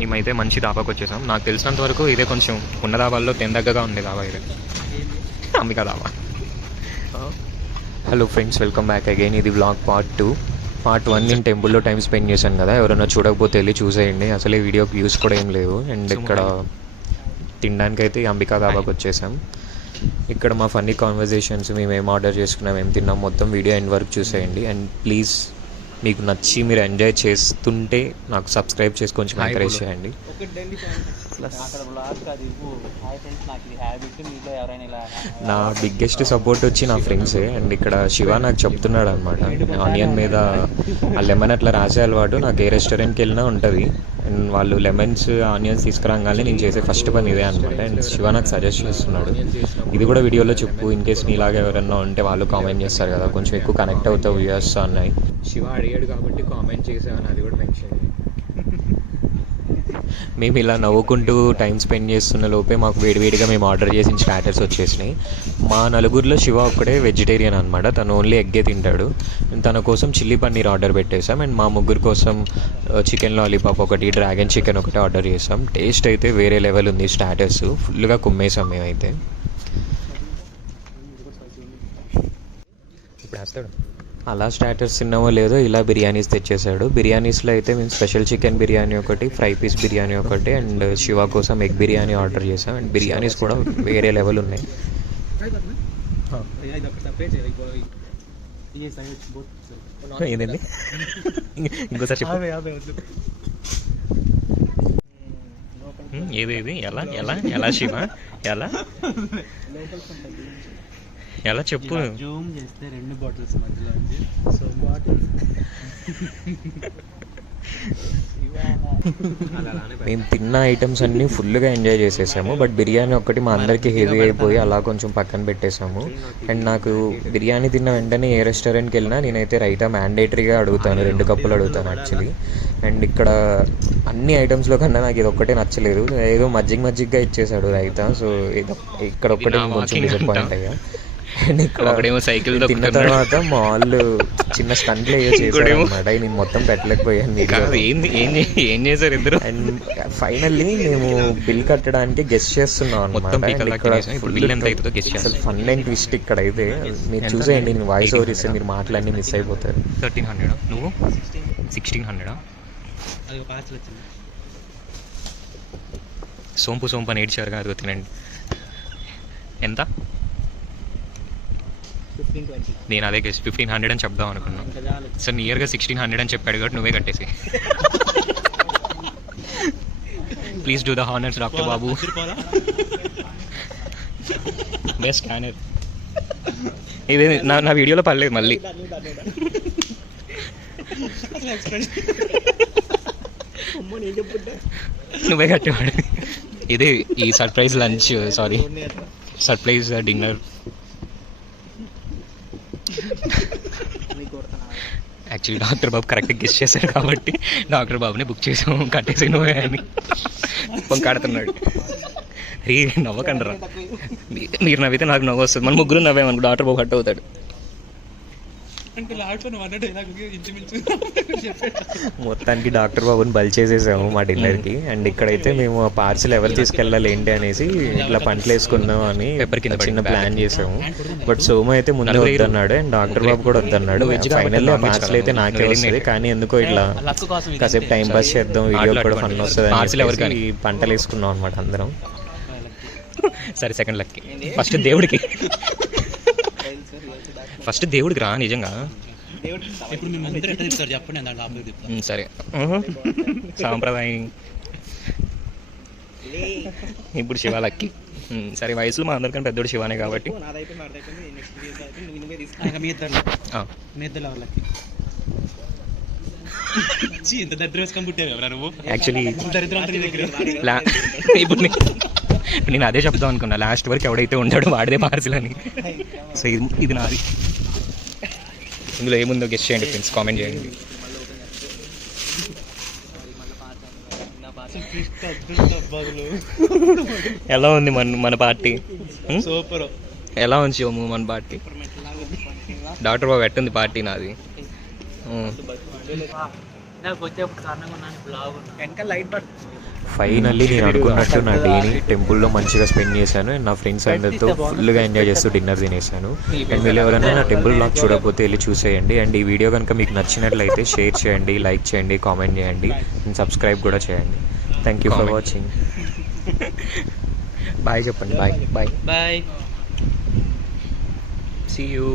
మేమైతే మంచి దాబాకి వచ్చేసాం. నాకు తెలిసినంత వరకు ఇదే కొంచెం ఉన్న దాబాల్లో దగ్గరగా ఉంది దాబా ఇది, Ambika dhaba. Hello friends, welcome back again. ఇది వ్లాగ్ పార్ట్ 2. పార్ట్ 1 నేను టెంపుల్లో టైం స్పెండ్ చేశాను కదా, ఎవరైనా చూడకపోతే వెళ్ళి చూసేయండి. అసలు ఈ వీడియోకి వ్యూస్ కూడా ఏం లేవు. అండ్ ఇక్కడ తినడానికైతే అంబికా దాబాకి వచ్చేసాం. ఇక్కడ మా ఫన్నీ కాన్వర్జేషన్స్, మేము ఏం ఆర్డర్ చేసుకున్నాం, ఏం తిన్నాం, మొత్తం వీడియో ఎండ్ వరకు చూసేయండి. అండ్ ప్లీజ్ మీకు నచ్చి మీరు ఎంజాయ్ చేస్తుంటే నాకు సబ్స్క్రైబ్ చేసి కొంచెం ఎంకరేజ్ చేయండి. నా బిగ్గెస్ట్ సపోర్ట్ వచ్చి నా ఫ్రెండ్సే. అండ్ ఇక్కడ శివ నాకు చెప్తున్నాడు అనమాట, ఆనియన్ మీద ఆ లెమన్ అట్లా రాసే అలవాటు నాకు ఏ రెస్టారెంట్కి వెళ్ళినా ఉంటుంది. అండ్ వాళ్ళు లెమన్స్ ఆనియన్స్ తీసుకురాగానే నేను చేసే ఫస్ట్ పని ఇదే అనమాట. అండ్ శివ నాకు సజెస్ట్ చేస్తున్నాడు, ఇది కూడా వీడియోలో చెప్పు, ఇన్ కేస్ నీలాగా ఎవరన్నా ఉంటే వాళ్ళు కామెంట్ చేస్తారు కదా, కొంచెం ఎక్కువ కనెక్ట్ అవుతావు వ్యూయర్స్ అన్నాయి. శివ అడిగాడు కాబట్టి కామెంట్ చేసామని అది కూడా మెన్షన్. మేము ఇలా నవ్వుకుంటూ టైం స్పెండ్ చేస్తున్న లోపే మాకు వేడివేడిగా మేము ఆర్డర్ చేసిన స్టార్టర్స్ వచ్చేసినాయి. మా నలుగురిలో శివ ఒక్కడే వెజిటేరియన్ అనమాట, తను ఓన్లీ ఎగ్గే తింటాడు. తన కోసం చిల్లీ పన్నీర్ ఆర్డర్ పెట్టేసాం. అండ్ మా ముగ్గురు కోసం చికెన్ లాలీపాప్ ఒకటి, డ్రాగన్ చికెన్ ఒకటి ఆర్డర్ చేసాం. టేస్ట్ అయితే వేరే లెవెల్ ఉంది. స్టార్టర్స్ ఫుల్గా కుమ్మేసాం మేమైతే. ఇప్పుడు వేస్తాడు అలా స్టార్టర్స్ తిన్నామో లేదో ఇలా బిర్యానీస్ తెచ్చేసాడు. బిర్యానీస్లో అయితే మేము స్పెషల్ చికెన్ బిర్యానీ ఒకటి, ఫ్రై పీస్ బిర్యానీ ఒకటి, అండ్ శివ కోసం ఎగ్ బిర్యానీ ఆర్డర్ చేసాం. అండ్ బిర్యానీస్ కూడా వేరే లెవెల్ ఉన్నాయి. ఏదండి ఇంకోసారి ఏది ఎలా ఎలా ఎలా శివ ఎలా ఎలా చెప్పు. జూమ్ చేస్తే 2 బాటిల్స్ మధ్యలో సో బాటిల్స్ మేము తిన్న ఐటమ్స్ అన్నీ ఫుల్గా ఎంజాయ్ చేసేసాము. బట్ బిర్యానీ ఒక్కటి మా అందరికీ హెవీ అయిపోయి అలా కొంచెం పక్కన పెట్టేసాము. అండ్ నాకు బిర్యానీ తిన్న వెంటనే ఏ రెస్టారెంట్కి వెళ్ళినా నేనైతే రైతా మ్యాండేటరీగా అడుగుతాను, 2 కప్పులు అడుగుతాను యాక్చువల్లీ. అండ్ ఇక్కడ అన్ని ఐటమ్స్లో కన్నా నాకు ఇది ఒక్కటే నచ్చలేదు, ఏదో మజ్జిగగా ఇచ్చేసాడు రైతా. సో ఇక్కడ ఒక్కటే కొంచెం డిసప్పాయింట్ అయ్యా. అండ్ ఇక్కడ సైకిల్ తిన్న తర్వాత మా వాళ్ళు చిన్న స్టంట్లు చేశారు అనమాట, నేను మొత్తం పెట్టలేకపోయాను. ఏం చేశారు ఇద్దరు. అండ్ ఫైనల్లీ మేము బిల్ కట్టడానికి గెస్ట్ చేస్తున్నాం అనమాట. అసలు ఫన్ అండ్ ట్విస్ట్ ఇక్కడ అయితే మీరు చూసేయండి, నేను వాయిస్ ఓవర్ ఇస్తే మీరు మాటలన్నీ మిస్ అయిపోతారు. 1300 నువ్వు 1600 సోంపు అని ఏడ్చారు కాదు, తినండి. ఎంత? నేను అదే 1500 అని చెప్దాం అనుకున్నాను. సార్ నియర్గా 1600 అని చెప్పాడు కాబట్టి నువ్వే కట్టేసి. Please do the honours doctor Babu. Best scanner ఇది నా వీడియోలో పర్లేదు, మళ్ళీ నువ్వే కట్టేవాడు. ఇది ఈ surprise lunch, sorry surprise dinner. Actually doctor Babu కరెక్ట్గా గెస్ట్ చేశారు కాబట్టి డాక్టర్ బాబుని బుక్ చేసాము, కట్టేసి నువ్వే అని కడుతున్నాడు. రీ నవ్వకండి రా, మీరు నవ్వితే నాకు నవ్వు వస్తుంది. మన ముగ్గురు నవ్వేమనుకో డాక్టర్ బాబు కట్ అవుతాడు. మొత్తానికి డాక్టర్ బాబుని బల్ చేసేసాము మా డిన్నర్కి. అండ్ ఇక్కడైతే మేము ఆ పార్సిల్ ఎవరు తీసుకెళ్ళాలి ఏంటి అనేసి ఇట్లా పంటలు వేసుకుందాం అని చిన్న ప్లాన్ చేసాము. బట్ సోము అయితే ముందే వద్దన్నాడు, అండ్ డాక్టర్ బాబు కూడా వద్దన్నాడు. ఫైనల్లీ ఆ పార్సిల్ అయితే నాకే వస్తుంది, కానీ ఎందుకో ఇట్లా కాసేపు టైం పాస్ చేద్దాం, వీడియో కూడా ఫన్ వస్తుంది అని పంటలు వేసుకున్నాం అనమాట అందరం. సరే సెకండ్ లక్కి, ఫస్ట్ దేవుడికి రా నిజంగా. సరే సాంప్రదాయం ఇప్పుడు శివాలక్కి. సరే వయసులో మా అందరికన్నా పెద్దోడు శివానే కాబట్టి యాక్చువల్లీ ఇప్పుడు నేను అదే చెప్దాం అనుకున్నా, లాస్ట్ వరకు ఎవడైతే ఉంటాడో వాడిదే పార్సిల్ అని. సో ఇది నాది. ఇందులో ఏముందో గెస్ట్ చేయండి ఫ్రెండ్స్, కామెంట్ చేయండి. ఎలా ఉంది మన పార్టీ? సూపర్. ఎలా ఉంది మన పార్టీ? డాక్టర్ బాబు ఎట్టుంది పార్టీ నాది? ఫైనల్లీ నేను అనుకున్నట్టు నా డేని టెంపుల్లో మంచిగా స్పెండ్ చేశాను అండ్ నా ఫ్రెండ్స్ అందరితో ఫుల్గా ఎంజాయ్ చేస్తూ డిన్నర్ తినేసాను. అండ్ మీరు ఎవరైనా నా టెంపుల్ బ్లాగ్ చూడకపోతే వెళ్ళి చూసేయండి. అండ్ ఈ వీడియో కనుక మీకు నచ్చినట్లయితే షేర్ చేయండి, లైక్ చేయండి, కామెంట్ చేయండి అండ్ సబ్స్క్రైబ్ కూడా చేయండి. Thank you for watching. Bye చెప్పండి. Bye bye. Bye. See you.